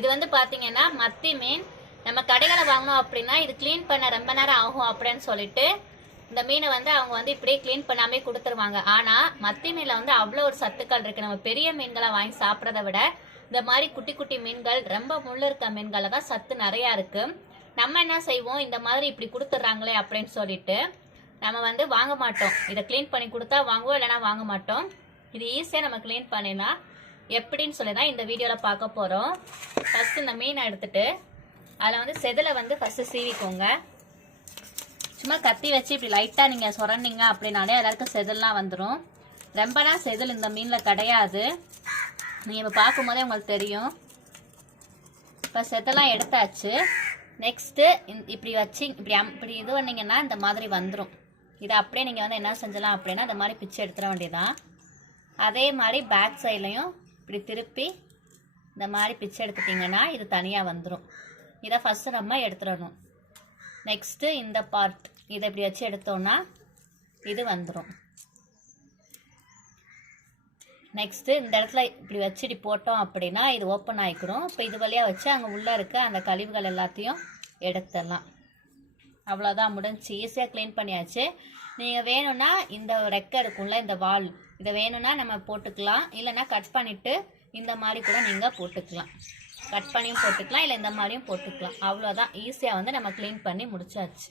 இது வந்து பாத்தீங்கன்னா மத்தி மீன். நம்ம கடைகளை வாங்கணும் அப்படின்னா இது கிளீன் பண்ண ரொம்ப நேரம் ஆகும் அப்படின்னு சொல்லிட்டு இந்த மீனை வந்து அவங்க வந்து இப்படியே கிளீன் பண்ணாமே கொடுத்துருவாங்க. ஆனா மத்தி மீன்ல வந்து அவ்வளோ ஒரு சத்துக்கள் இருக்கு. நம்ம பெரிய மீன்களை வாங்கி சாப்பிட்றத விட இந்த மாதிரி குட்டி குட்டி மீன்கள், ரொம்ப முள்ளு இருக்க மீன்களை தான் சத்து நிறையா இருக்கு. நம்ம என்ன செய்வோம், இந்த மாதிரி இப்படி கொடுத்துட்றாங்களே அப்படின்னு சொல்லிட்டு நம்ம வந்து வாங்க மாட்டோம். இதை கிளீன் பண்ணி கொடுத்தா வாங்குவோம், இல்லைனா வாங்க மாட்டோம். இது ஈஸியாக நம்ம கிளீன் பண்ணினா எப்படின்னு சொல்லி தான் இந்த வீடியோவில் பார்க்க போகிறோம். ஃபஸ்ட்டு இந்த மீனை எடுத்துட்டு அதில் வந்து செதிலை வந்து ஃபஸ்ட்டு சீவிக்கோங்க. சும்மா கத்தி வச்சு இப்படி லைட்டாக நீங்கள் சுரண்டிங்க அப்படின்னாலே எல்லாருக்கும் செதில்லாம் வந்துடும். ரொம்பனா செதில் இந்த மீனில் கிடையாது. நீங்கள் இப்போ பார்க்கும்போதே உங்களுக்கு தெரியும். இப்போ செதெல்லாம் எடுத்தாச்சு. நெக்ஸ்ட்டு இப்படி வச்சு இப்படி இது பண்ணிங்கன்னா இந்த மாதிரி வந்துடும். இதை அப்படியே நீங்கள் வந்து என்ன செஞ்சலாம் அப்படின்னா இந்த மாதிரி பிச்சு எடுத்துட வேண்டியதான். அதே மாதிரி பேக் சைட்லையும் இப்படி திருப்பி இந்த மாதிரி பிச்சு எடுத்துட்டிங்கன்னா இது தனியாக வந்துடும். இதை ஃபஸ்ட்டு நம்ம எடுத்துடணும். நெக்ஸ்ட்டு இந்த பார்ட் இதை இப்படி வச்சு எடுத்தோன்னா இது வந்துடும். நெக்ஸ்ட்டு இந்த இடத்துல இப்படி வச்சு இப்படி போட்டோம் அப்படின்னா இது ஓப்பன் ஆகிக்கிறோம். இப்போ இது வழியாக வச்சு அங்கே உள்ளே இருக்க அந்த கழிவுகள் எல்லாத்தையும் எடுத்துடலாம். அவ்வளோதான், முடிஞ்சு. ஈஸியாக க்ளீன் பண்ணியாச்சு. நீங்கள் வேணும்னா இந்த ரெக்கை இருக்கும்ல, இந்த வால், இதை வேணும்னா நம்ம போட்டுக்கலாம். இல்லைன்னா கட் பண்ணிவிட்டு இந்த மாதிரி கூட நீங்கள் போட்டுக்கலாம். கட் பண்ணியும் போட்டுக்கலாம், இல்லை இந்த மாதிரியும் போட்டுக்கலாம். அவ்வளோதான், ஈஸியாக வந்து நம்ம க்ளீன் பண்ணி முடிச்சாச்சு.